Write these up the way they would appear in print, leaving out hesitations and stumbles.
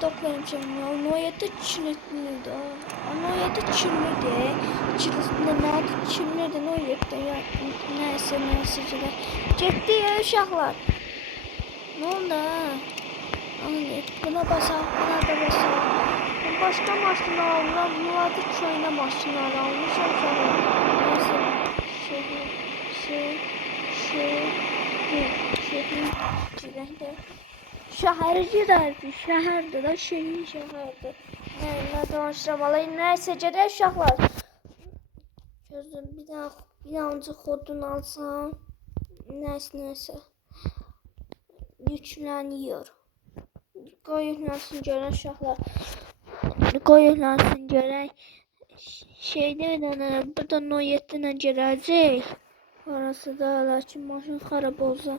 dok vermişim ya. Noyette çilekli de. Noyette çilekli. Çilekli ne adı çilekli noyette ya. Neyse neyse canım. Ciddi ya uşaqlar. Ne oldu? Anne, buna basaq, buna da basaq. Başqa maşın alıram, Muratı köyünə maşınlar almışam uşaqlar. Neyse, şehir, şəhəri gedərdi, şəhərdə də şehir şəhərdə. Nə danışamalıyım, nəysə gedək uşaqlar. Gözüm bir dənə xodun alsam, nəysə. Yükleniyor. Qoy yüklensin görək uşaqlar. Qoy yüklensin görək. Şeydə burada noyetlə gələcək. Orası da lakin maşın xarab olsa.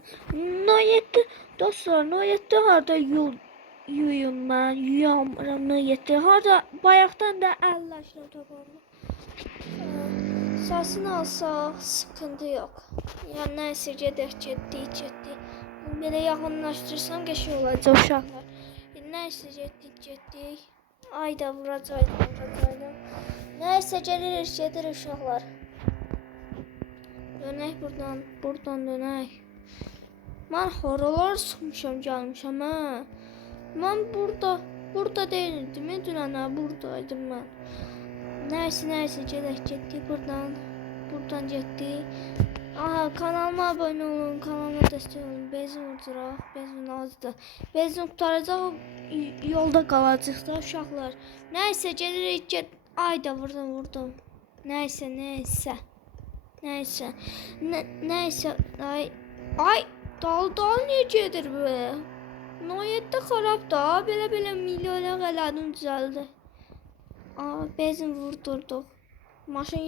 Noyetdə dostlar, noyetdə harda yuyum mən, yuyamıram noyetdə. Harda bayaqdan da 50 yaşına tapanım. Səsini alsaq sıkıntı yox. Yəni nəysə gedək, getdik. Belə yaxınlaşdırsam qəşəng olacaq uşaqlar. Nəysə getdik. Ayda vuracaqdım. Nəysə gedirik uşaqlar. Dönək buradan dönək. Mən haralar sıxmışam gəlmişəm hə. Mən burada deyildim, dünənə buradaydım mən. Nəysə getdik buradan getdik. Aha, kanalıma abone olun, kanalıma destek olun. Benzin ucuraq, benzin azdır. Benzin qutaracaq, yolda qalacaq da uşaqlar. Nəysə gedirik. Ayda vurdum. Nəysə. Ay, dal niyə gedir belə? Noyetdə xarab da, belə milyonlar elədim düzəldi. Benzin vurdurduq. Maşın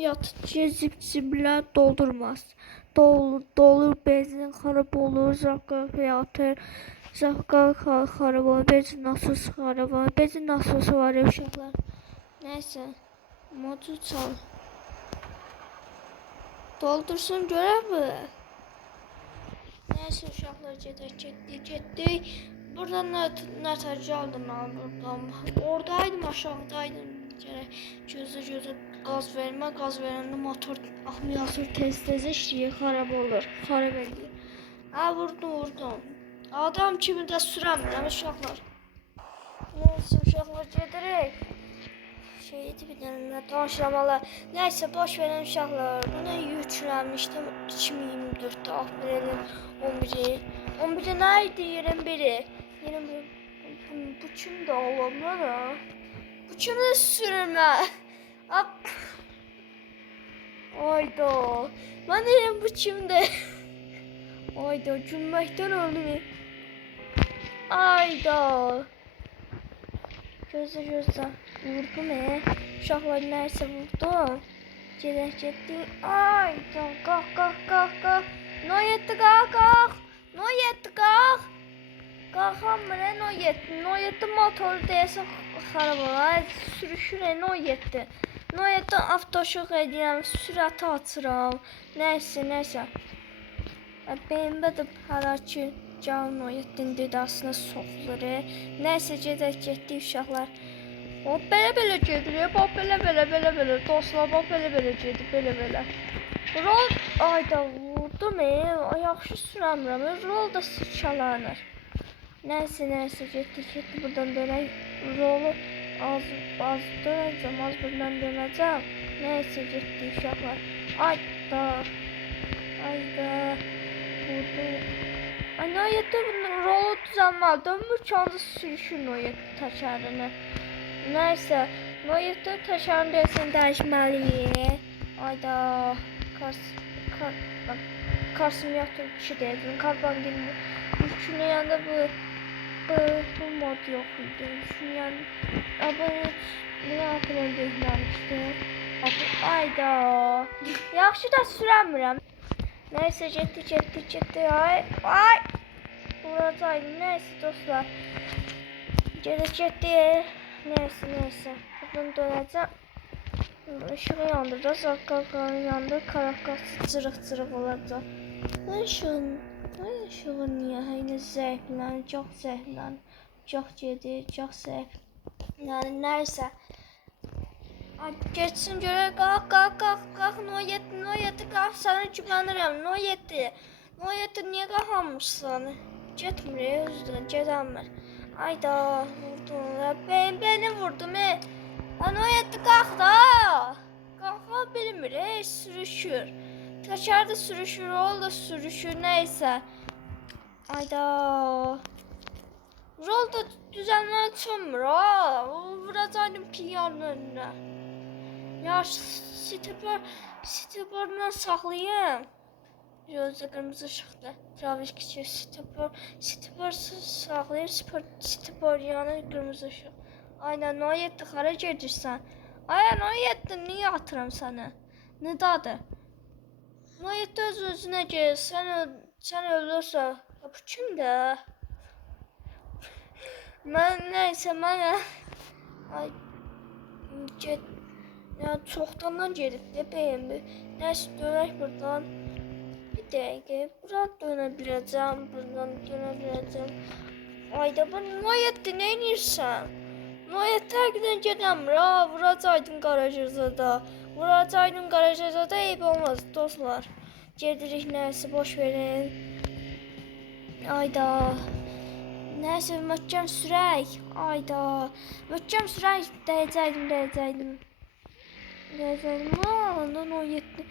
ciblər doldurmaz. Dolur benzin xarab olur, zakka xarab olur, benzin nasıl xarab olur, benzin nasıl var ya uşaqlar. Nəysə, motor çal. Doldursun görək mi? Nəysə uşaqlar getdik. Buradan nətərci aldım mən buradan. Oradaydım, aşağıdaydım. Gözə qaz vermə, qaz verəndə motor axmıyasır tez işləyir, xarab edir. Vurdum. Adam kimi də sürəmirəm uşaqlar. Nəysə uşaqlar gedirik. Şeydi bir dənə danışlamalı. Nəysə boş verin uşaqlar. Bunu yüklənmişdim 2024-də aprelin 11-i. 11-i nə idi? 21-i. Bu kimdə olanlar ha? Bu kimi sürmə? Ayda. Mən deyirəm bu kimdə? Ayda gülməkdən öldüm. Ayda. Gözlə. Vurdum uşaqlar nəysə vurdum. Getdik. Ayda qalx. Noyetdə qalx. Qalxamır Noyetdə motoru deyəsə xarab olar. Sürüşür Noyetdə. Noyetdə avtoşok edirəm, sürəti açıram. Nəysə. Benimdə də hələ ki Noyetdən dedasına soxulur. Nəysə getdik uşaqlar. O belə gedir, bax belə. Dostlar bax belə gedir, belə. Rol ayda vurdum, yaxşı sürəmirəm. Rol da sıçalanır. Nəysə getdik buradan dönək. Rolu az buradan dönəcəm. Nəysə getdik uşaqlar. Ayda. Vurdum. Noyetdə rolu düzəlməli. Dönmür ki, ancaq sürüşür Noyetdə təkərini. Nəysə, Noyetdə təkərini deyəsən dəyişməliyik. Ayda. Karsimyator 2 deyəcəm. Karbon dilini yükləyəndə bu mod yox idi. Yükləyəndə bunu aprel deyilmişdir. Ayda. Yaxşı da sürəmirəm. Nəysə getdik. Ay. Vuracaqdım. Nəysə dostlar. Getdik. Nəysə. Buradan dönəcəm. Işığı yandıracaq. Zakkalkanı yandır. Karakası cırıq olacaq. Işığın niyə? Çox zəiflənir. Çox gedir, çox zəif. Yəni nəysə. Ay geçsin görək. Qalx. No 7 qalx. Sənə güvənirəm. No 7. No 7 niyə qalxamırsan? Getmir, özünə gedəmir. Ayda vurdun. Beni vurdum. No 7 qalx da. Qalxa bilmir, sürüşür. Təkərdə sürüşür, rol da sürüşür, nəysə. Ayda. Rol da düzəlməyə çönmür, ha. Vuracaqdım piyanın önünə. Ya stopördən saxlayayım. Gözdə qırmızı ışıqda. Trafik keçir, stopör saxlayır, stopör yanı qırmızı ışıq. Aynen, no 7 xara gedirsən? Ay, no 7 niyə atıram sənə? Nədadır? No 7 öz-özünə gel, sən ölürsə, bu kimdir? Nəysə, mənə... Ay, get... Ya, çoxdandan gedib də bəyəm. Nəysə, dönək buradan. Bir dəqiqə, bura dönə biləcəm, buradan dönə biləcəm. Ayda, bu no 7 nə edirsən? No 7 tərqdən gedəmir, ha, vuracaqdım qarajada. Vuracaqdım qarajada, eyb olmaz, dostlar. Gedirik, nəysə, boş verin. Ayda. Nəysə, möhkəm sürək. Ayda. Möhkəm sürək. Dəyəcəkdim. Ondan o 7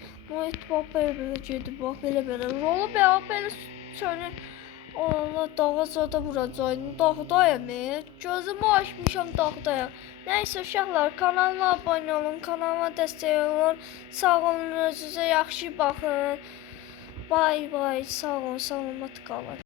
bax belə gedir, bax belə. Rolu belə sönür. Allah, dağa zada vuracaqdım. Dağdayım, gözümü açmışam dağdayım. Nəysə, uşaqlar, kanalıma abunə olun, kanalıma dəstək olun. Sağ olun, özünüzə yaxşı baxın. Bay, sağ olun, salamat qalın.